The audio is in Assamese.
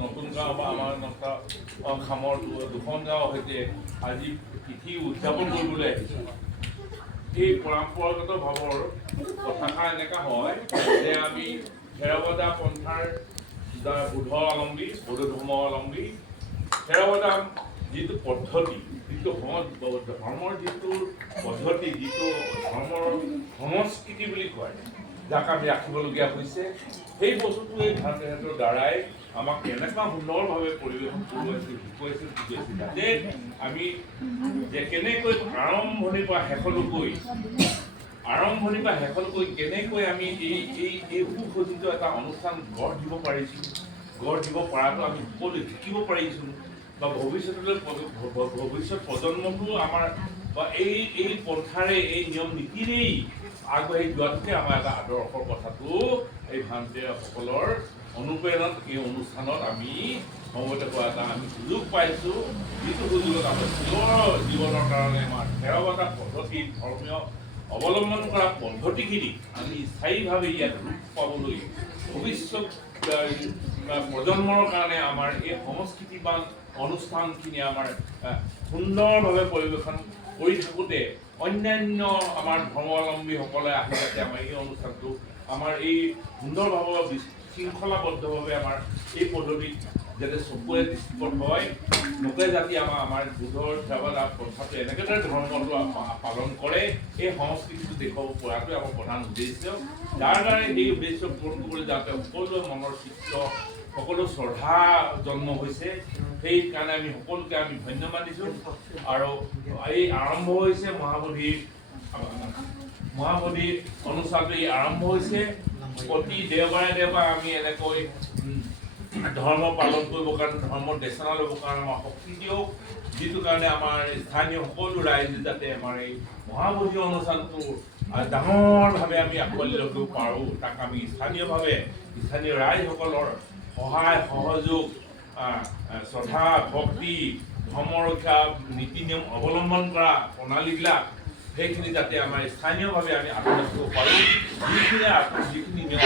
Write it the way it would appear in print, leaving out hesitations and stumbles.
নতুন গাঁও বা আমাৰ খামৰ দুখন গাঁৱৰ সৈতে আজি তিথি উদযাপন কৰিবলৈ আহিছোঁ। এই পৰম্পৰাগত ভাৱৰ কথাষাৰ এনেকুৱা হয় যে আমি থেৰবাদা পন্থাৰ বুধ অৱলম্বী বৌদ্ধ ধৰ্মাৱলম্বী থেৰবাদা যিটো পদ্ধতি, যিটো ধৰ্মৰ যিটো পদ্ধতি, যিটো ধৰ্মৰ সংস্কৃতি বুলি কয়, যাক আমি ৰাখিবলগীয়া হৈছে, সেই বস্তুটো এই ভাৰতৰ দ্বাৰাই আমাক কেনেকুৱা সুন্দৰভাৱে পৰিৱেশন কৰোৱাইছিল, শিকোৱাইছিল, বুজাইছিল, যাতে আমি যে কেনেকৈ আৰম্ভণিৰ পৰা শেষলৈকৈ কেনেকৈ আমি এই সুসজ্জিত এটা অনুষ্ঠান গঢ় দিব পাৰিছিলোঁ, গঢ় দিব পৰাটো আমি সকলোৱে শিকিব পাৰিছোঁ, বা ভৱিষ্যত প্ৰজন্মটো আমাৰ বা এই পন্থাৰে এই নিয়ম নীতিৰেই আগবাঢ়ি যোৱাটোকে আমাৰ এটা আদৰ্শৰ কথাটো এই ভান্তেসকলৰ অনুপ্ৰেৰণাত এই অনুষ্ঠানত আমি সমবেত হোৱা এটা আমি সুযোগ পাইছোঁ। যিটো সুযোগত আমাৰ চিৰ জীৱনৰ কাৰণে আমাৰ থেৰবাদা পদ্ধতি, ধৰ্মীয় অৱলম্বন কৰা পদ্ধতিখিনি আমি স্থায়ীভাৱে ইয়াত ৰূপ পাবলৈ ভৱিষ্যত প্ৰজন্মৰ কাৰণে আমাৰ এই সংস্কৃতিবান অনুষ্ঠানখিনি আমাৰ সুন্দৰভাৱে পৰিৱেশন কৰি থাকোঁতে অন্যান্য আমাৰ ধৰ্মাৱলম্বীসকলে আহি যাতে আমাৰ এই অনুষ্ঠানটো আমাৰ এই সুন্দৰভাৱে শৃংখলাবদ্ধভাৱে আমাৰ এই পদ্ধতিত যাতে চকুৰে দৃষ্টিপথ হয়, লোকে যাতে আমাৰ বুধৰ থেৰবাদা পন্থাটো এনেকেদৰে ধৰ্মটো পালন কৰে, এই সংস্কৃতিটো দেখুৱাব পৰাটোৱে আমাৰ প্ৰধান উদ্দেশ্য। যাৰ দ্বাৰা এই উদ্দেশ্য পূৰণ কৰিবলৈ যাতে সকলোৱে মনৰ চিত্ৰ, সকলো শ্ৰদ্ধা জন্ম হৈছে, সেইকাৰণে আমি সকলোকে আমি ধন্যবাদ দিছোঁ। আৰু এই আৰম্ভ হৈছে মহাবোধিৰ অনুষ্ঠানটো এই আৰম্ভ হৈছে। প্ৰতি দেওবাৰে আমি এনেকৈ ধৰ্ম পালন কৰিবৰ কাৰণে, ধৰ্মৰ দেশনা ল'বৰ কাৰণে আমাৰ শক্তি দিয়ক, যিটো কাৰণে আমাৰ স্থানীয় সকলো ৰাইজে যাতে আমাৰ এই মহাবোধি অনুষ্ঠানটো ডাঙৰভাৱে আমি আঁকোৱালি ল'ব পাৰোঁ, তাক আমি স্থানীয় ৰাইজসকলৰ সহায় সহযোগ, শ্ৰদ্ধা ভক্তি, ধৰ্ম ৰক্ষা নীতি নিয়ম অৱলম্বন কৰা প্ৰণালীবিলাক, সেইখিনি যাতে আমাৰ স্থানীয়ভাৱে আমি আঁকোৱালি ল'ব পাৰোঁ, যিখিনি নিয়ম